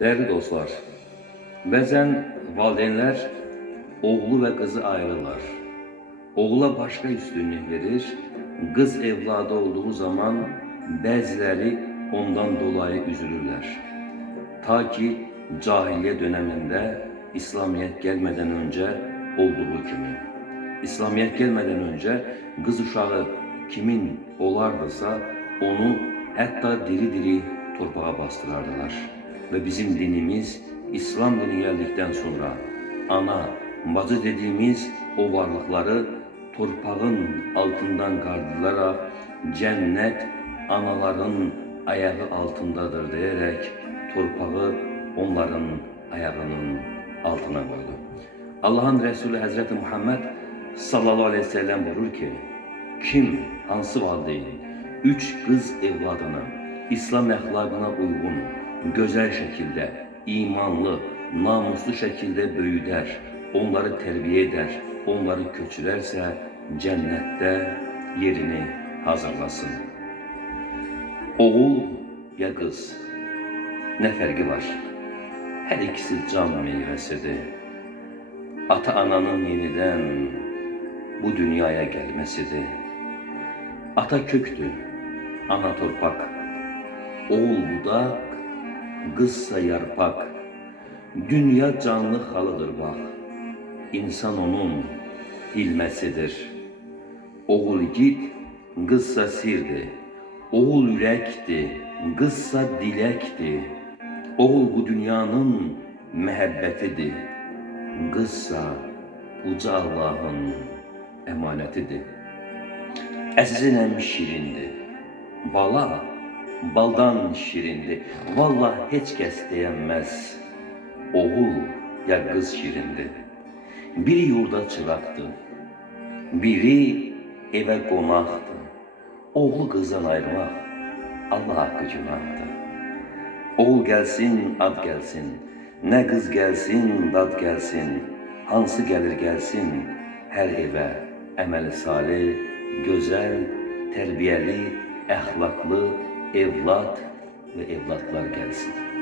Değerli dostlar, bazen valideynler oğlu ve kızı ayrılar. Oğula başka üstünlük verir, kız evladı olduğu zaman bazıları ondan dolayı üzülürler. Ta ki cahiliye döneminde İslamiyet gelmeden önce olduğu kimi. İslamiyet gelmeden önce kız uşağı kimin olardısa onu hatta diri diri torpağa bastırardılar. Ve bizim dinimiz İslam dini geldikten sonra ana, bacı dediğimiz o varlıkları torpağın altından kaldırılarak cennet anaların ayağı altındadır diyerek torpağı onların ayağının altına koydu. Allah'ın Resulü Hazreti Muhammed sallallahu aleyhi ve sellem buyurur ki kim, hansı valideyn, üç kız evladını İslam əxlaqına uygun, gözəl şəkildə, imanlı, namuslu şəkildə böyüdər, onları tərbiyə edər, onları köçürərsə, cənnətdə yerini hazırlasın. Oğul ya qız, nə fərqi var? Hər ikisi can meyvəsidir. Ata-ananın yenidən bu dünyaya gəlməsidir. Ata köktür, ana torpaq. Oğul budak, qızsa yarpak. Dünya canlı xalıdır bax. İnsan onun hilməsidir. Oğul git, qızsa sirdir. Oğul ürəkdir, qızsa diləkdir. Oğul bu dünyanın məhəbbətidir. Qızsa uca Allahın əmanətidir. Əzizin şirindir. Bala baldan şirindir. Vallahi heç kəs deyənməz. Oğul ya qız şirindir. Biri yurda çıraqdır. Biri evə qonaqdır. Oğlu qızdan ayırmaq Allah haqqı günahdır. Oğul gəlsin, ad gəlsin. Nə qız gəlsin, dad gəlsin. Hansı gəlir gəlsin, hər evə əməli salih, gözəl, tərbiyəli, əxlaqlı evlad və evladlar gəlsin.